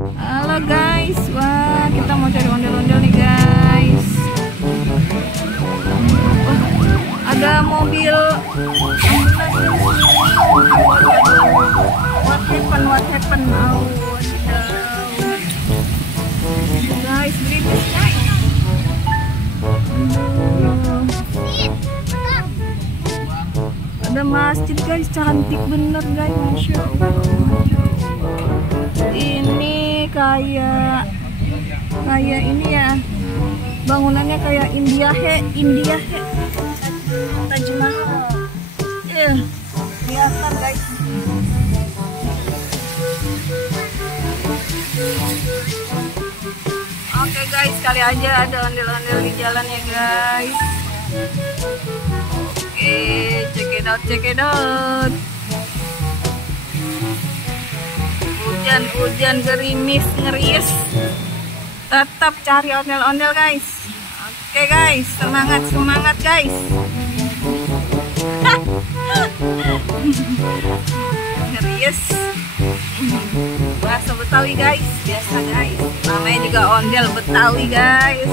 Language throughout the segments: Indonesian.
Halo guys, wah kita mau cari ondel-ondel nih guys. Wah, ada mobil ambulans. What happened? Oh, guys, berisik guys. Ada masjid guys, cantik bener guys, masya Allah. Ini kayak ini ya, bangunannya kayak India he Taj Mahal. Kelihatan guys. Oke guys, kali aja ada ondel-ondel di jalan ya guys. Oke, check it out. Hujan gerimis ngerius, tetap cari ondel-ondel guys. Oke guys, semangat guys. Ngerius bahasa Betawi guys, biasa guys, namanya juga ondel Betawi guys,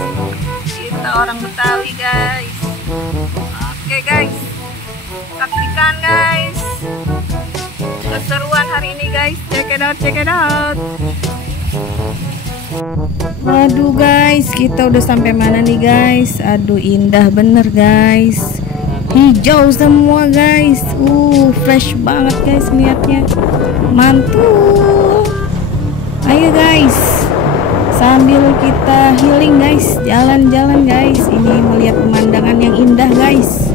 kita orang Betawi guys. Oke guys, saksikan guys keseruan hari ini guys. Check it out. Waduh guys, kita udah sampai mana nih guys? Aduh, indah bener guys, hijau semua guys. Fresh banget guys lihatnya, mantul. Ayo guys, sambil kita healing guys, jalan-jalan guys, ini melihat pemandangan yang indah guys.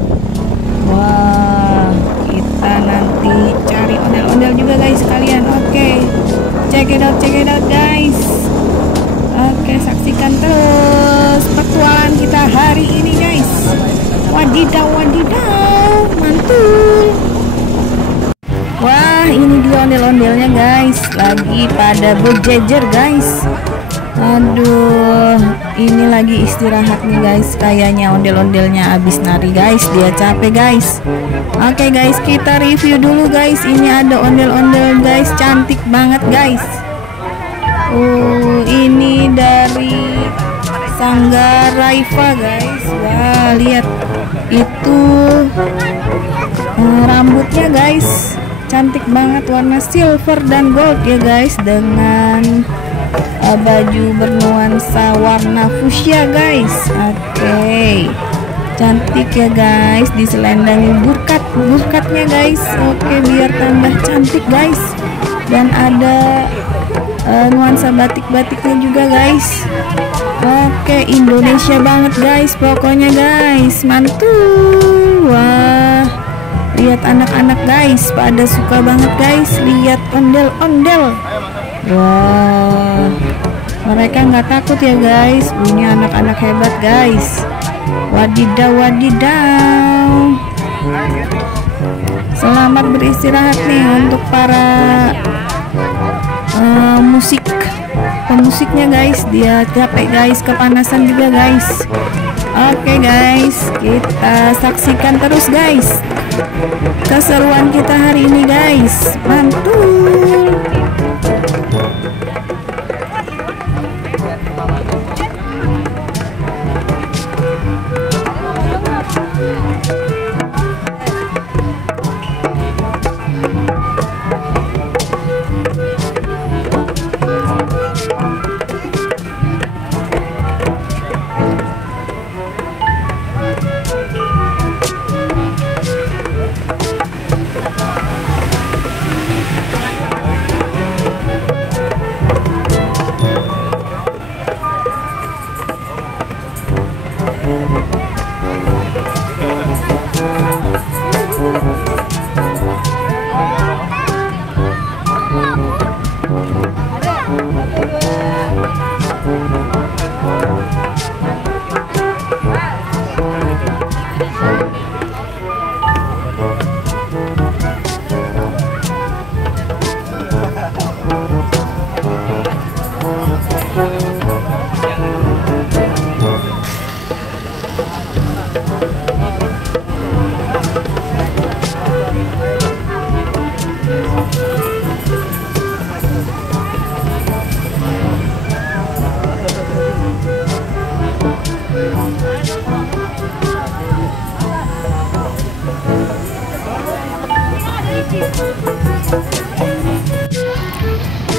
Wah, kita nanti cari ondel-ondel juga guys kalian. Oke, check it out guys. Oke, saksikan terus petualangan kita hari ini guys. Wadidaw, mantul. Wah, ini dia ondel-ondelnya guys, lagi pada berjejer guys. Aduh, ini lagi istirahat nih guys, kayaknya ondel-ondelnya habis nari guys, dia capek guys. Oke guys, kita review dulu guys. Ini ada ondel-ondel guys, cantik banget guys. Ini dari Sanggar Raifa guys. Wah, lihat itu rambutnya guys, cantik banget, warna silver dan gold ya guys, dengan baju bernuansa warna fuchsia guys. Oke, cantik ya guys, diselendangi burkatnya guys. Oke, biar tambah cantik guys, dan ada nuansa batik-batiknya juga guys. Oke, Indonesia banget guys pokoknya guys, mantul. Wah, lihat anak-anak guys, pada suka banget guys lihat ondel-ondel. Wah, mereka nggak takut ya guys, punya anak-anak hebat guys. Wadidaw. Selamat beristirahat nih untuk para pemusiknya guys, dia capek guys, kepanasan juga guys. Oke guys, kita saksikan terus guys keseruan kita hari ini guys, mantul.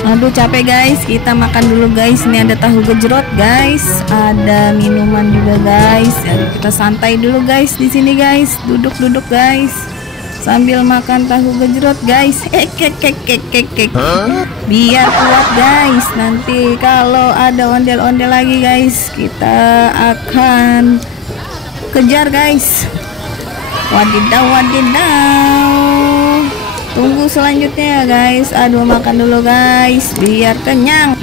Aduh capek guys, kita makan dulu guys. Ini ada tahu gejrot guys, ada minuman juga guys. Aduh, kita santai dulu guys di sini guys. Duduk guys, sambil makan tahu gejrot guys. Biar kuat guys. Nanti kalau ada ondel-ondel lagi guys, kita akan kejar guys. Wadidaw. Tunggu selanjutnya guys. Aduh makan dulu guys biar kenyang.